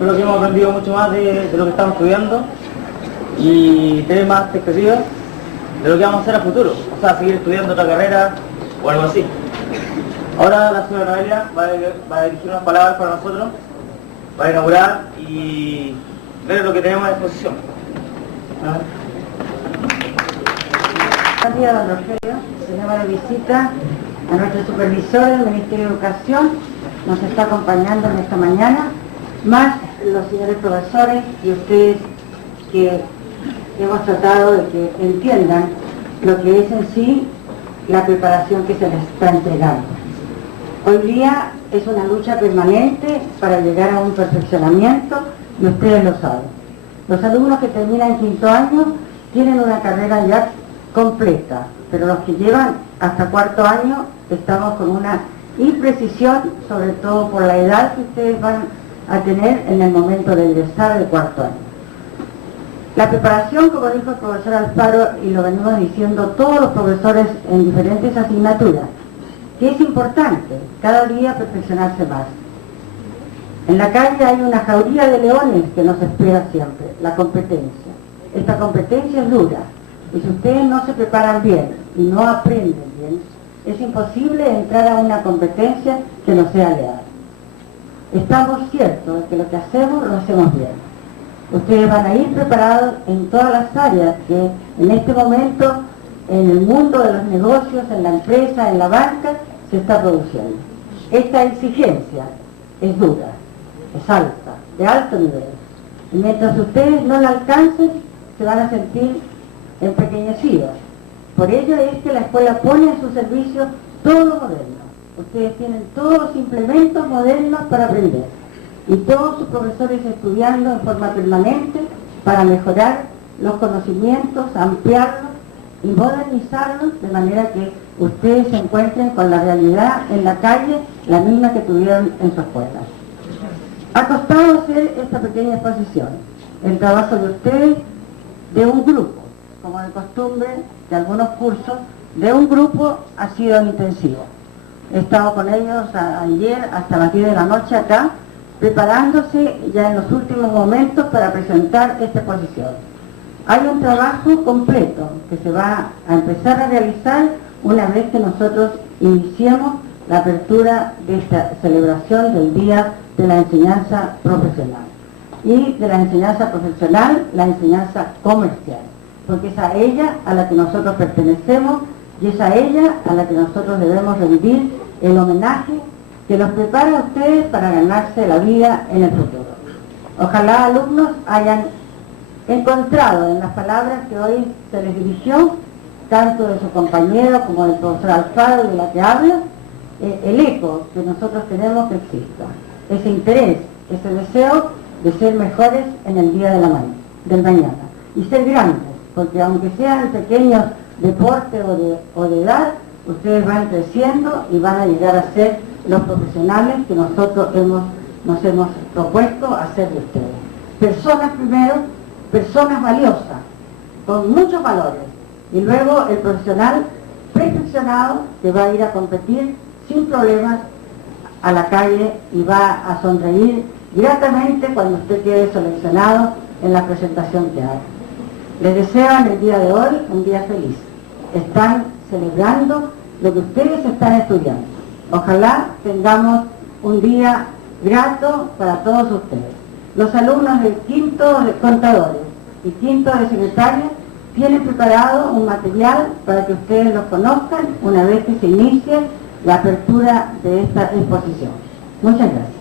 Creo que hemos aprendido mucho más de lo que estamos estudiando y tener más expectativas de lo que vamos a hacer a futuro, o sea, seguir estudiando otra carrera o algo así. Ahora la señora Noelia va a dirigir unas palabras para nosotros, para inaugurar y ver lo que tenemos a disposición. Buenos días, don Rogelio. Tenemos la visita a nuestro supervisor del Ministerio de Educación, nos está acompañando en esta mañana, más los señores profesores y ustedes que hemos tratado de que entiendan lo que es en sí la preparación que se les está entregando. Hoy día es una lucha permanente para llegar a un perfeccionamiento y ustedes lo saben. Los alumnos que terminan quinto año tienen una carrera ya completa, pero los que llevan hasta cuarto año estamos con una imprecisión, sobre todo por la edad que ustedes van a tener en el momento de ingresar al cuarto año. La preparación, como dijo el profesor Alfaro, y lo venimos diciendo todos los profesores en diferentes asignaturas, que es importante cada día perfeccionarse más. En la calle hay una jauría de leones que nos espera siempre, la competencia. Esta competencia es dura, y si ustedes no se preparan bien y no aprenden bien, es imposible entrar a una competencia que no sea leal. Estamos ciertos de que lo que hacemos, lo hacemos bien. Ustedes van a ir preparados en todas las áreas que en este momento, en el mundo de los negocios, en la empresa, en la banca, se está produciendo. Esta exigencia es dura, es alta, de alto nivel. Y mientras ustedes no la alcancen, se van a sentir empequeñecidos. Por ello es que la escuela pone a su servicio todo lo moderno. Ustedes tienen todos los implementos modernos para aprender. Y todos sus profesores estudiando en forma permanente para mejorar los conocimientos, ampliarlos y modernizarlos de manera que ustedes se encuentren con la realidad en la calle, la misma que tuvieron en su escuela. Ha costado hacer esta pequeña exposición, el trabajo de ustedes, de un grupo, como de costumbre de algunos cursos, de un grupo ha sido intensivo. He estado con ellos ayer hasta las 10 de la noche acá, preparándose ya en los últimos momentos para presentar esta exposición. Hay un trabajo completo que se va a empezar a realizar una vez que nosotros iniciemos la apertura de esta celebración del Día de la Enseñanza Profesional. Y de la enseñanza profesional, la enseñanza comercial, porque es a ella a la que nosotros pertenecemos y es a ella a la que nosotros debemos rendir el homenaje que los prepara a ustedes para ganarse la vida en el futuro. Ojalá alumnos hayan encontrado en las palabras que hoy se les dirigió, tanto de su compañero como del profesor Alfaro, de la que habla, el eco que nosotros tenemos que exista, ese interés, ese deseo de ser mejores en el día del mañana y ser grandes, porque aunque sean pequeños deportes o de edad, ustedes van creciendo y van a llegar a ser los profesionales que nosotros nos hemos propuesto hacer de ustedes. Personas primero, personas valiosas, con muchos valores, y luego el profesional perfeccionado que va a ir a competir sin problemas a la calle y va a sonreír gratamente cuando usted quede seleccionado en la presentación que haga. Les deseo en el día de hoy un día feliz. Están celebrando lo que ustedes están estudiando. Ojalá tengamos un día grato para todos ustedes. Los alumnos del quinto de contadores y quinto de secretaria tienen preparado un material para que ustedes lo conozcan una vez que se inicie la apertura de esta exposición. Muchas gracias.